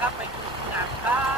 ครับไปดูหนังครับ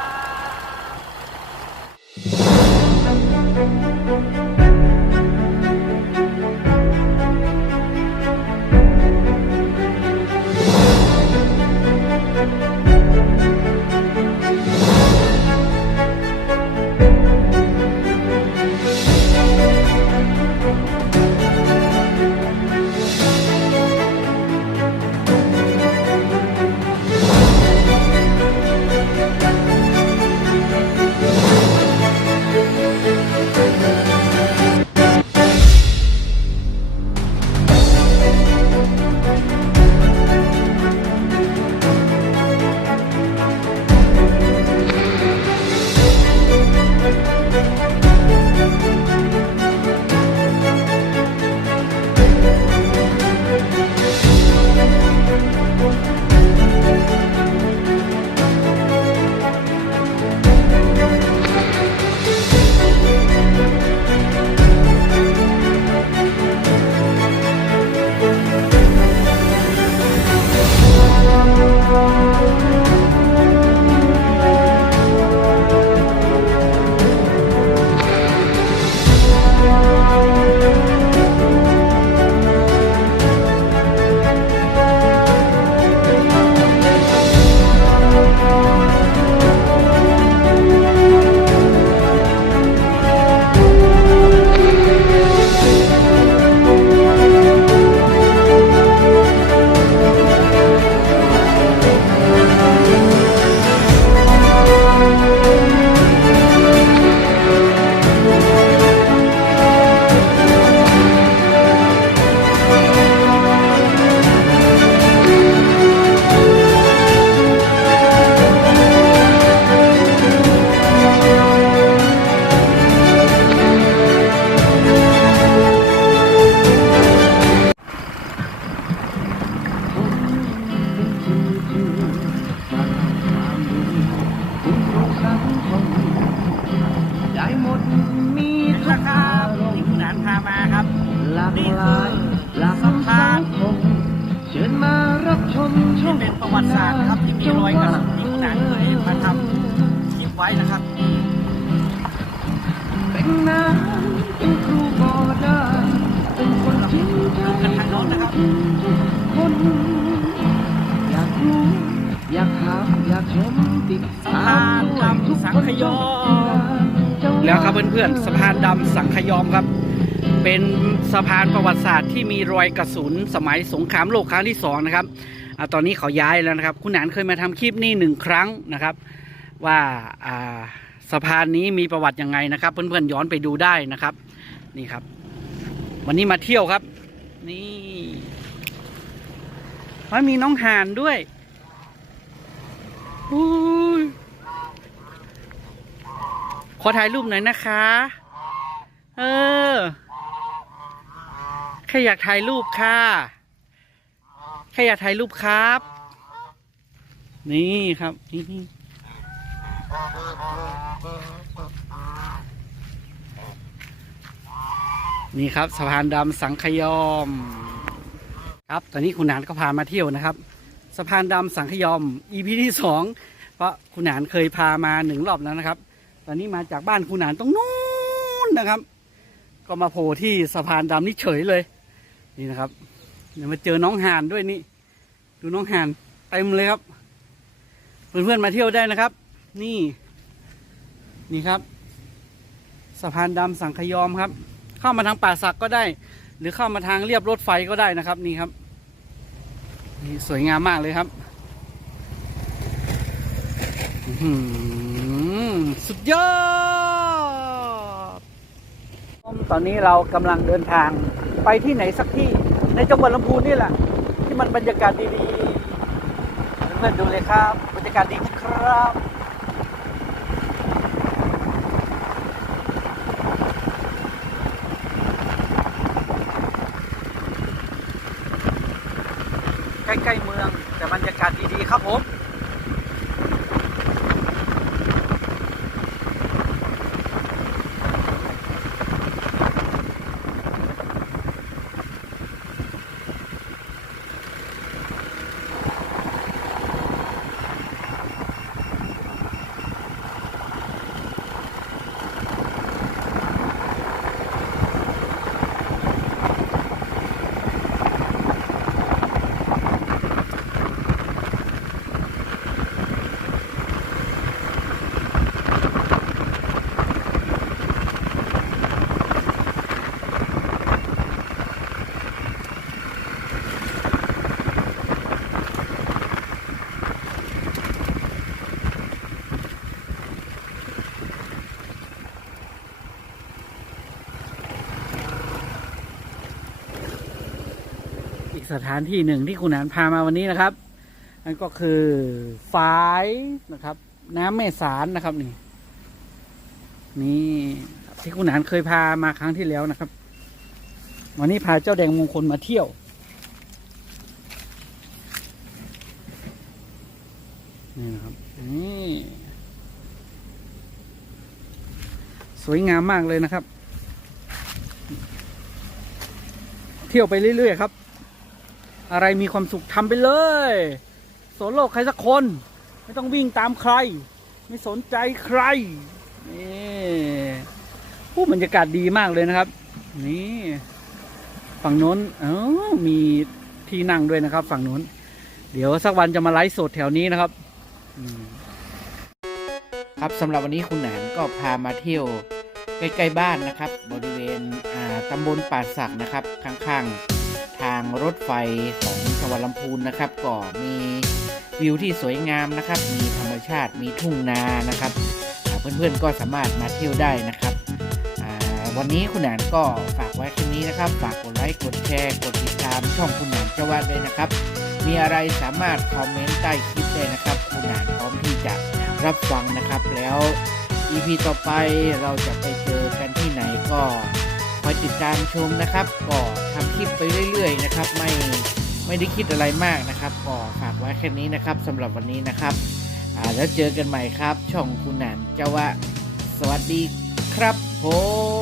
นี่เป็นประวัติศาสตร์นะครับที่มีรอยกระสุนยิงหนังเลยมาทำคลิปไว้นะครับเป็นน้ำเป็นครูบอดาเป็นคนหลังดูกันทางโน้นนะครับคนอยากรู้อยากถามอยากชมติดสะพานดำสังขยอมแล้วครับเพื่อนๆสะพานดำสังขยอมครับ เป็นสะพานประวัติศาสตร์ที่มีรอยกระสุนสมัยสงครามโลกครั้งที่สองนะครับอตอนนี้เขาย้ายแล้วนะครับ คุณหนานเคยมาทำคลิปนี้หนึ่งครั้งนะครับ ว่าสะพานนี้มีประวัติยังไงนะครับ เพื่อนๆย้อนไปดูได้นะครับ นี่ครับ วันนี้มาเที่ยวครับ นี่ว่ามีน้องห่านด้วยอุ้ยขอถ่ายรูปหน่อยนะคะ เออ แค่อยากถ่ายรูปค่ะแค่อยากถ่ายรูปครับ นี่ครับนี่นี่ครับสะพานดำสังขยอม ครับตอนนี้คุณหนานก็พามาเที่ยวนะครับสะพานดำสังขยอม EP ที่สองเพราะคุณหนานเคยพามาหนึ่งรอบแล้วนะครับ ตอนนี้มาจากบ้านคุณหนานตรงนู้นนะครับ ก็มาโผล่ที่สะพานดำนี่เฉยเลย นี่นะครับ เดี๋ยวมาเจอน้องห่านด้วยนี่ ดูน้องห่านเต็มเลยครับ เพื่อนๆมาเที่ยวได้นะครับ นี่ นี่ครับ สะพานดำสังขยอมครับ เข้ามาทางป่าสักก็ได้ หรือเข้ามาทางเรียบรถไฟก็ได้นะครับ นี่ครับ นี่สวยงามมากเลยครับอื้อหือสุดยอด ตอนนี้เรากำลังเดินทาง ไปที่ไหนสักที่ในจังหวัดลำพูนนี่แหละ ที่มันบรรยากาศดีๆเพื่อนดูเลยครับ บรรยากาศดีนะครับใกล้ๆเมืองแต่บรรยากาศดีๆครับผม สถานที่หนึ่งที่คุณหนานพามาวันนี้นะครับนั่นก็คือฝายนะครับ น้ำแม่สารนะครับนี่ นี่ที่คุณหนานเคยพามาครั้งที่แล้วนะครับ วันนี้พาเจ้าแดงมงคลมาเที่ยว นี่นะครับนี่สวยงามมากเลยนะครับ เที่ยวไปเรื่อย ๆ ครับ อะไรมีความสุขทำไปเลยสนโลกใครสักคน ไม่ต้องวิ่งตามใคร ไม่สนใจใครนี่ผู้บรรยากาศดีมากเลยนะครับ นี่ฝั่งโน้นเออมีที่นั่งด้วยนะครับ ฝั่งโน้น เดี๋ยวสักวันจะมาไลฟ์สดแถวนี้นะครับครับสำหรับวันนี้คุณแหนนก็พามาเที่ยวใกล้ๆบ้านนะครับ บริเวณอ่าตำบลป่าสักนะครับข้างๆางรถไฟของจังหวัดลำพูนนะครับ ก็มีวิวที่สวยงามนะครับ มีธรรมชาติมีทุ่งนานะครับเพื่อนๆก็สามารถมาเที่ยวได้นะครับวันนี้คุณหนานก็ฝากไว้แค่นี้นะครับ ฝากกดไลค์กดแชร์กดติดตามช่องคุณหนานเจ้าวาดด้วยนะครับ มีอะไรสามารถคอมเมนต์ใต้คลิปได้นะครับ คุณหนานพร้อมที่จะรับฟังนะครับแล้ว EP ต่อไปเราจะไปเจอกันที่ไหนก็ ติดตามชมนะครับ ก็ทำคลิปไปเรื่อย ๆ นะครับ ไม่ไม่ได้คิดอะไรมากนะครับก็ฝากไว้แค่นี้นะครับสำหรับวันนี้นะครับแล้วเจอกันใหม่ครับ ช่องคุณหนานเจ้าวะสวัสดีครับผม